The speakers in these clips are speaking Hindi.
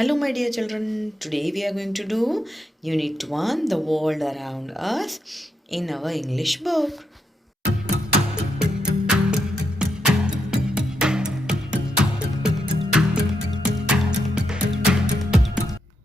Hello, my dear children. Today we are going to do Unit 1 The World Around Us in our English book.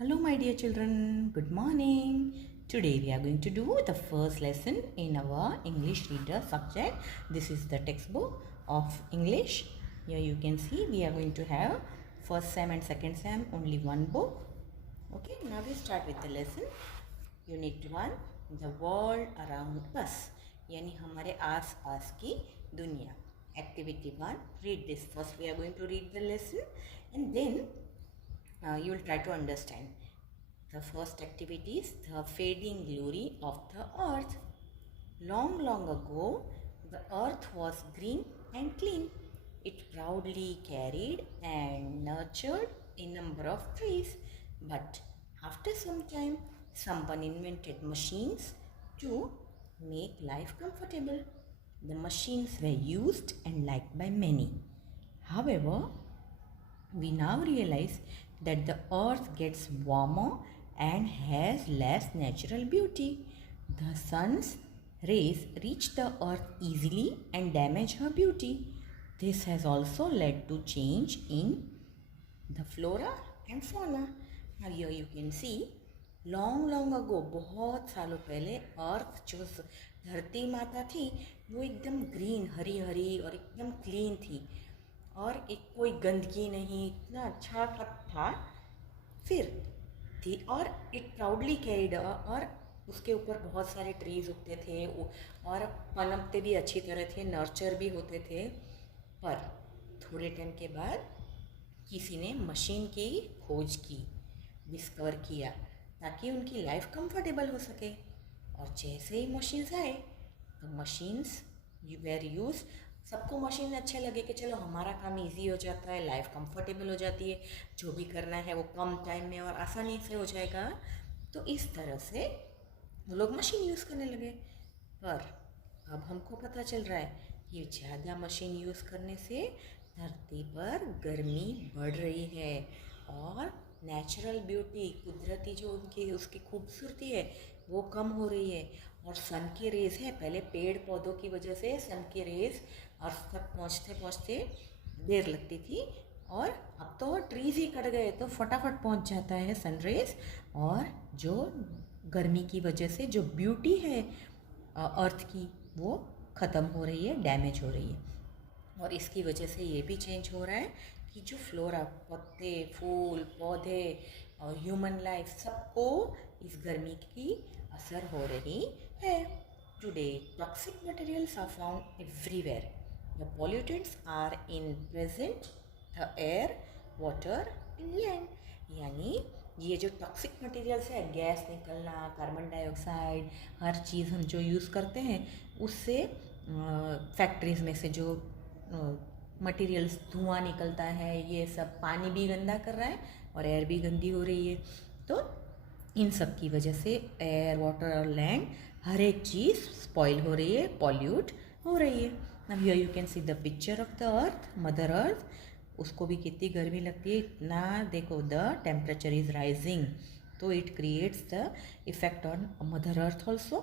Hello, my dear children. Good morning. Today we are going to do the first lesson in our English reader subject. This is the textbook of English. Here you can see we are going to have first sem and second sem only one book. Okay, now we start with the lesson. Unit 1 the world around us यानी हमारे आस पास की दुनिया. Activity 1 read this. First we are going to read the lesson and then you will try to understand. The first activity is the fading glory of the earth. Long, long ago, the earth was green and clean. It proudly carried and nurtured a number of trees. But after some time, someone invented machines to make life comfortable. The machines were used and liked by many. However, we now realize that the earth gets warmer and has less natural beauty. The sun's rays reach the earth easily and damage her beauty. This has also led to change in the flora and fauna. Now here you can see long ago, बहुत सालों पहले अर्थ जो धरती माता थी वो एकदम ग्रीन हरी हरी और एकदम क्लीन थी और एक कोई गंदगी नहीं, इतना अच्छा था. फिर थी और इट प्राउडली कैरिड और उसके ऊपर बहुत सारे ट्रीज उगते थे और पनपते भी अच्छी तरह थे, नर्चर भी होते थे. पर थोड़े टाइम के बाद किसी ने मशीन की खोज की, डिस्कवर किया ताकि उनकी लाइफ कंफर्टेबल हो सके. और जैसे ही मशीन्स आए तो मशीन्स वेर यूज, सबको मशीन अच्छे लगे कि चलो हमारा काम इजी हो जाता है, लाइफ कंफर्टेबल हो जाती है, जो भी करना है वो कम टाइम में और आसानी से हो जाएगा. तो इस तरह से वो लोग मशीन यूज़ करने लगे. पर अब हमको पता चल रहा है कि ज़्यादा मशीन यूज़ करने से धरती पर गर्मी बढ़ रही है और नेचुरल ब्यूटी, कुदरती जो उनकी उसकी खूबसूरती है वो कम हो रही है. और सन की रेज़ है, पहले पेड़ पौधों की वजह से सन की रेज़ अर्थ तक पहुँचते देर लगती थी और अब तो ट्रीज़ ही कट गए तो फटाफट पहुँच जाता है सनरेज. और जो गर्मी की वजह से जो ब्यूटी है अर्थ की वो ख़त्म हो रही है, डैमेज हो रही है. और इसकी वजह से ये भी चेंज हो रहा है कि जो फ्लोरा, पत्ते, फूल, पौधे और ह्यूमन लाइफ सबको इस गर्मी की असर हो रही है. Today toxic materials are found everywhere. The pollutants are in present the air, water and land. यानी ये जो टॉक्सिक मटेरियल्स है, गैस निकलना, कार्बन डाइऑक्साइड, हर चीज़ हम जो यूज़ करते हैं उससे फैक्ट्रीज़ में से जो मटेरियल्स धुआं निकलता है, ये सब पानी भी गंदा कर रहा है और एयर भी गंदी हो रही है. तो इन सब की वजह से एयर, वाटर और लैंड हर एक चीज़ स्पॉइल हो रही है, पॉल्यूट हो रही है. Now here you can see the picture of the earth, mother earth. उसको भी कितनी गर्मी लगती है, इतना देखो the temperature is rising, तो it creates the effect on mother earth also.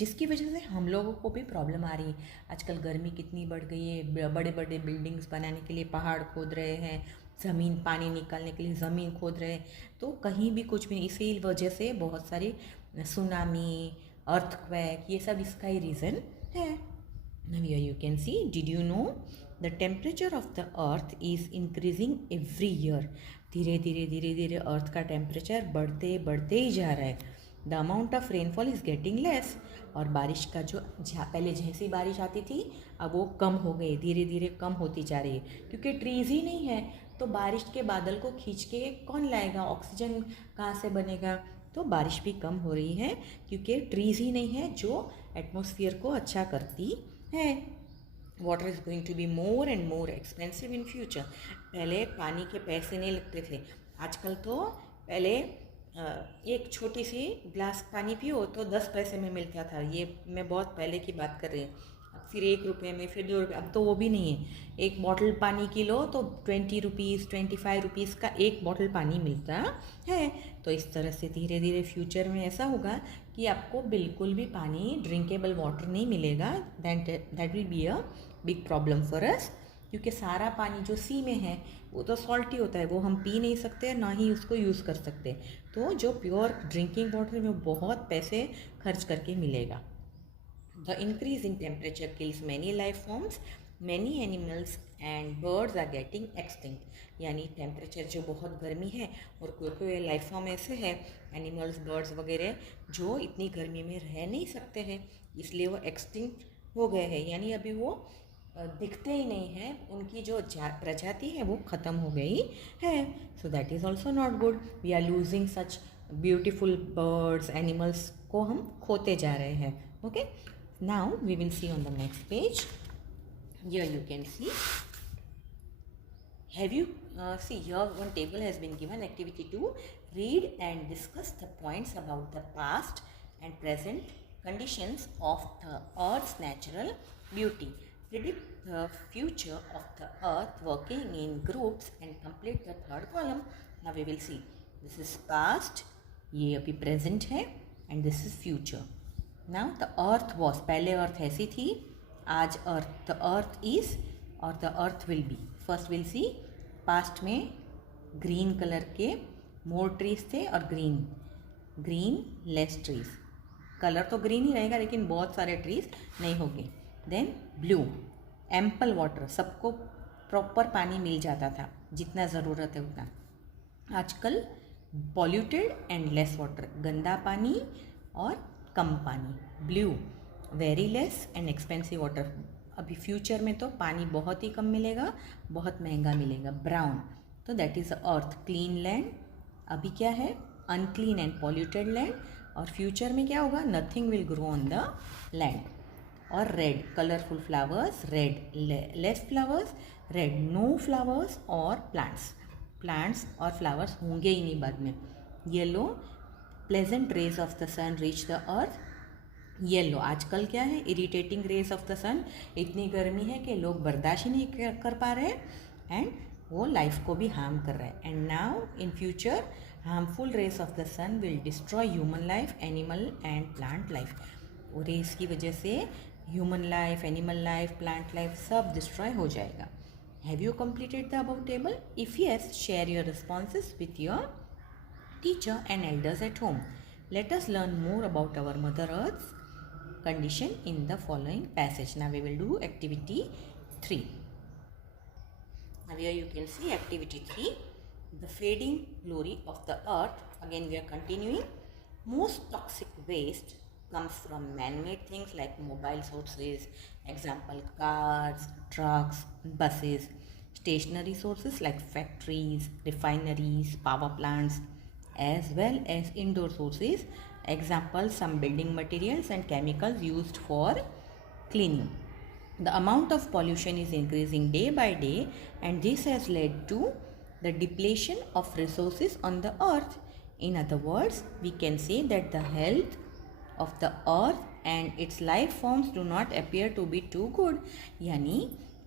जिसकी वजह से हम लोगों को भी प्रॉब्लम आ रही है. आजकल गर्मी कितनी बढ़ गई है, बड़े बड़े बिल्डिंग्स बनाने के लिए पहाड़ खोद रहे हैं, ज़मीन पानी निकालने के लिए ज़मीन खोद रहे हैं, तो कहीं भी कुछ भी. इसी वजह से बहुत सारी सुनामी, अर्थक्वेक, ये सब इसका ही रीज़न है. Now here you can see, did you know the temperature of the earth is increasing every year. धीरे धीरे अर्थ का टेम्परेचर बढ़ते ही जा रहा है. The amount of rainfall is getting less. और बारिश का जो पहले जैसी बारिश आती थी अब वो कम हो गई, धीरे धीरे कम होती जा रही है, क्योंकि ट्रीज़ ही नहीं है. तो बारिश के बादल को खींच के कौन लाएगा, ऑक्सीजन कहाँ से बनेगा. तो बारिश भी कम हो रही है क्योंकि ट्रीज़ ही नहीं है जो एटमॉस्फेयर को अच्छा करती है. Water is going to be more and more expensive in future. पहले पानी के पैसे नहीं लगते थे, आजकल तो पहले एक छोटी सी ग्लास पानी पियो तो 10 पैसे में मिलता था. ये मैं बहुत पहले की बात कर रही हूँ. फिर 1 रुपये में, फिर 2 रुपये। अब तो वो भी नहीं है, एक बॉटल पानी की लो तो 20 रुपीज़ 25 रुपीज़ का एक बॉटल पानी मिलता है। तो इस तरह से धीरे धीरे फ्यूचर में ऐसा होगा कि आपको बिल्कुल भी पानी, ड्रिंकेबल वाटर नहीं मिलेगा। That will be a big problem for us, क्योंकि सारा पानी जो सी में है वो तो सॉल्टी होता है, वो हम पी नहीं सकते, ना ही उसको यूज़ कर सकते। तो जो प्योर ड्रिंकिंग वाटर है वो बहुत पैसे खर्च करके मिलेगा। The increase in temperature kills many life forms. Many animals and birds are getting extinct. यानी टेम्परेचर जो बहुत गर्मी है और कोई कोई लाइफ फॉर्म ऐसे है, एनिमल्स, बर्ड्स वगैरह, जो इतनी गर्मी में रह नहीं सकते हैं, इसलिए वो एक्सटिंक्ट हो गए हैं। यानी अभी वो दिखते ही नहीं हैं, उनकी जो प्रजाति है वो ख़त्म हो गई है। So that is also not good. We are losing such beautiful birds, animals को हम खोते जा रहे हैं। Okay, now we will see on the next page. Here you can see, have you see here one table has been given. Activity 2, read and discuss the points about the past and present conditions of the earth's natural beauty. Predict the future of the earth working in groups and complete the third column. Now we will see, this is past, ये अभी present है, and this is future. Now the earth was, पहले अर्थ ऐसी थी, आज अर्थ, द अर्थ इज और the earth will be. First will see, past में ग्रीन कलर के मोर ट्रीज थे और ग्रीन लेस ट्रीज। कलर तो ग्रीन ही रहेगा लेकिन बहुत सारे ट्रीज नहीं होंगे। देन ब्लू, एम्पल वाटर, सबको प्रॉपर पानी मिल जाता था, जितना ज़रूरत है उतना। आजकल पॉल्यूटेड एंड लेस वाटर, गंदा पानी और कम पानी। Blue, very less and expensive water, अभी फ्यूचर में तो पानी बहुत ही कम मिलेगा, बहुत महंगा मिलेगा। ब्राउन, तो that is earth, clean land, अभी क्या है, अनक्लीन एंड पॉल्यूटेड लैंड, और फ्यूचर में क्या होगा, nothing will grow on the land. और red, colourful flowers, red, less flowers, red, no flowers और प्लांट्स और फ्लावर्स होंगे ही नहीं बाद में। Yellow, pleasant rays of the sun reach the earth. Yellow, आजकल क्या है, irritating rays of the sun, इतनी गर्मी है कि लोग बर्दाश्त ही नहीं कर पा रहे एंड वो लाइफ को भी हार्म कर रहे हैं। And now in future harmful rays of the sun will destroy human life, animal and plant life. वो रेस की वजह से human life, animal life, plant life सब डिस्ट्रॉय हो जाएगा। Have you completed the above table? If yes, share your responses with your teacher and elders at home. Let us learn more about our Mother Earth's condition in the following passage. Now we will do activity 3. Now here you can see activity 3, the fading glory of the earth. Again we are continuing. Most toxic waste comes from man-made things like mobile sources, example cars, trucks, buses, stationary sources like factories, refineries, power plants, as well as indoor sources, example some building materials and chemicals used for cleaning. The amount of pollution is increasing day by day, and this has led to the depletion of resources on the earth. In other words, we can say that the health of the earth and its life forms do not appear to be too good. यानी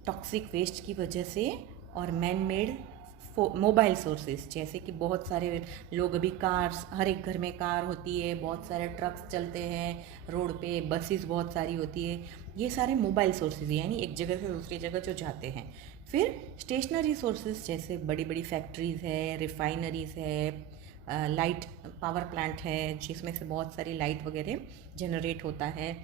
टॉक्सिक वेस्ट की वजह से और मैन मेड मोबाइल सोर्सेज, जैसे कि बहुत सारे लोग अभी कार्स, हर एक घर में कार होती है, बहुत सारे ट्रक्स चलते हैं रोड पे, बसेस बहुत सारी होती है, ये सारे मोबाइल सोर्सेज यानी एक जगह से दूसरी जगह जो जाते हैं। फिर स्टेशनरी सोर्सेज जैसे बड़ी बड़ी फैक्ट्रीज़ है, रिफाइनरीज़ है, लाइट पावर प्लांट है जिसमें से बहुत सारी लाइट वगैरह जनरेट होता है,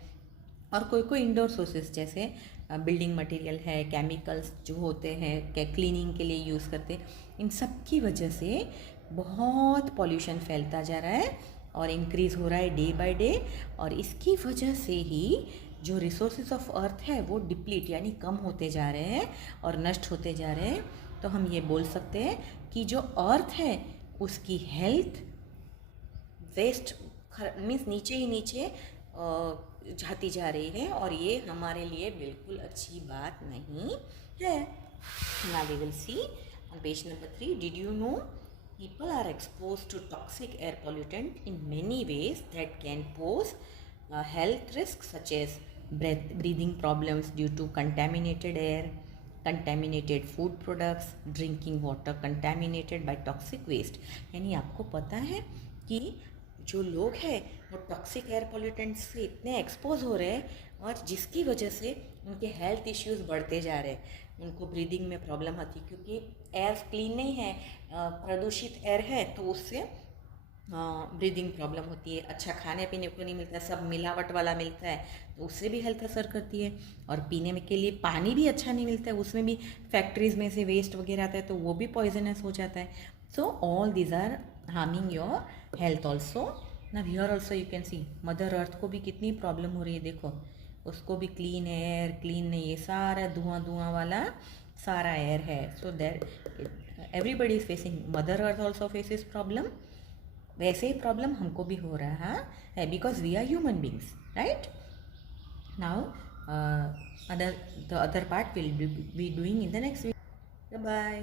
और कोई इंडोर सोर्सेज जैसे बिल्डिंग मटेरियल है, केमिकल्स जो होते हैं क्लीनिंग के लिए यूज़ करते हैं। इन सब की वजह से बहुत पॉल्यूशन फैलता जा रहा है और इंक्रीज़ हो रहा है डे बाय डे, और इसकी वजह से ही जो रिसोर्सेज ऑफ अर्थ है वो डिप्लीट यानी कम होते जा रहे हैं और नष्ट होते जा रहे हैं। तो हम ये बोल सकते हैं कि जो अर्थ है उसकी हेल्थ वेस्ट मीन्स नीचे ही नीचे जाती जा रही है, और ये हमारे लिए बिल्कुल अच्छी बात नहीं है। Now we will see on page number 3. Did you know people are exposed to toxic air pollutant in many ways that can pose health risks such as breathing problems due to contaminated air, contaminated food products, drinking water contaminated by toxic waste. यानी आपको पता है कि जो लोग हैं वो टॉक्सिक एयर पोल्यूटेंट्स से इतने एक्सपोज हो रहे हैं और जिसकी वजह से उनके हेल्थ इश्यूज बढ़ते जा रहे हैं, उनको ब्रीदिंग में प्रॉब्लम आती है क्योंकि एयर क्लीन नहीं है, प्रदूषित एयर है, तो उससे ब्रीदिंग प्रॉब्लम होती है। अच्छा खाने पीने को नहीं मिलता, सब मिलावट वाला मिलता है, तो उससे भी हेल्थ असर करती है। और पीने में के लिए पानी भी अच्छा नहीं मिलता है, उसमें भी फैक्ट्रीज में से वेस्ट वगैरह आता है, तो वो भी पॉइजनस हो जाता है। So all these are harming your health also. ना here also you can see mother earth को भी कितनी प्रॉब्लम हो रही है, देखो उसको भी क्लीन एयर, क्लीन नहीं, ये सारा धुआं धुआं वाला सारा एयर है। So that everybody is facing, mother earth also faces problem, वैसे ही प्रॉब्लम हमको भी हो रहा है because we are human beings, right. Now the other part will be doing in the next video. Bye.